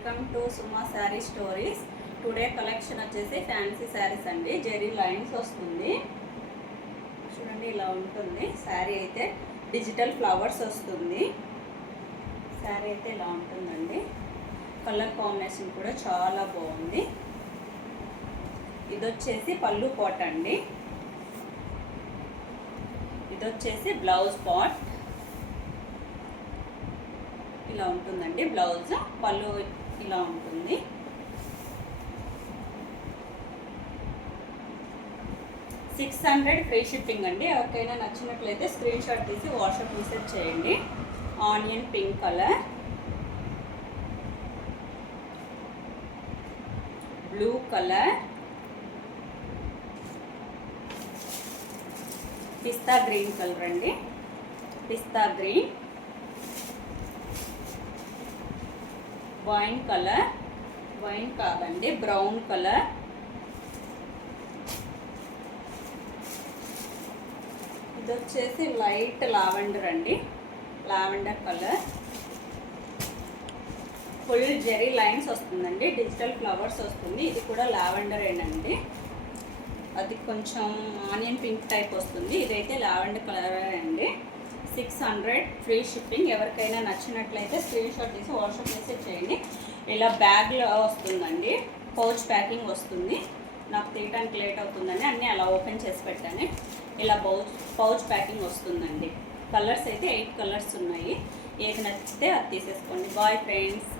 Welcome to Suma sari stories. Today collection వచ్చేసి fancy saris అండి. Zari lines వస్తుంది చూడండి, ఇలా ఉంటుంది శారీ. అయితే డిజిటల్ ఫ్లవర్స్ వస్తుంది శారీ. అయితే ఇలా ఉంటుందండి. కలర్ కాంబినేషన్ కూడా చాలా బాగుంది. ఇది వచ్చేసి పళ్ళు పాట్ అండి. ఇది వచ్చేసి బ్లౌజ్ పాట్. ఇలా ఉంటుందండి బ్లౌజ్. పళ్ళు ఇలా ఉంటుంది. $600 ఫ్రీ షిప్పింగ్ అండి. ఎవరికైనా నచ్చినట్లయితే స్క్రీన్ షాట్ తీసి వాట్సాప్ మెసేజ్ చేయండి. Onion pink colour, blue colour, pista green colour అండి. Pista green, wine colour, wine కాదండి బ్రౌన్ కలర్, ఇది వచ్చేసి లైట్ లావెండర్ అండి. Lavender colour. Full zari lines వస్తుందండి. డిజిటల్ ఫ్లవర్స్ వస్తుంది. ఇది కూడా లావెండర్ ఏనండి. అది కొంచెం ఆనియన్ పింక్ టైప్ వస్తుంది. ఇదైతే లావెండర్ కలర్ అండి. 600 ఫ్రీ షిప్పింగ్. ఎవరికైనా నచ్చినట్లయితే స్క్రీన్ షాట్ తీసి వాట్సాప్ మెసేజ్ చేయండి. ఇలా బ్యాగ్లో వస్తుందండి. పౌచ్ ప్యాకింగ్ వస్తుంది. నాకు తీయడానికి లేట్ అవుతుందని అన్నీ అలా ఓపెన్ చేసి పెట్టాను. ఇలా పౌచ్ ప్యాకింగ్ వస్తుందండి. కలర్స్ అయితే 8 కలర్స్ ఉన్నాయి. ఏది నచ్చితే అది తీసేసుకోండి. Bye friends.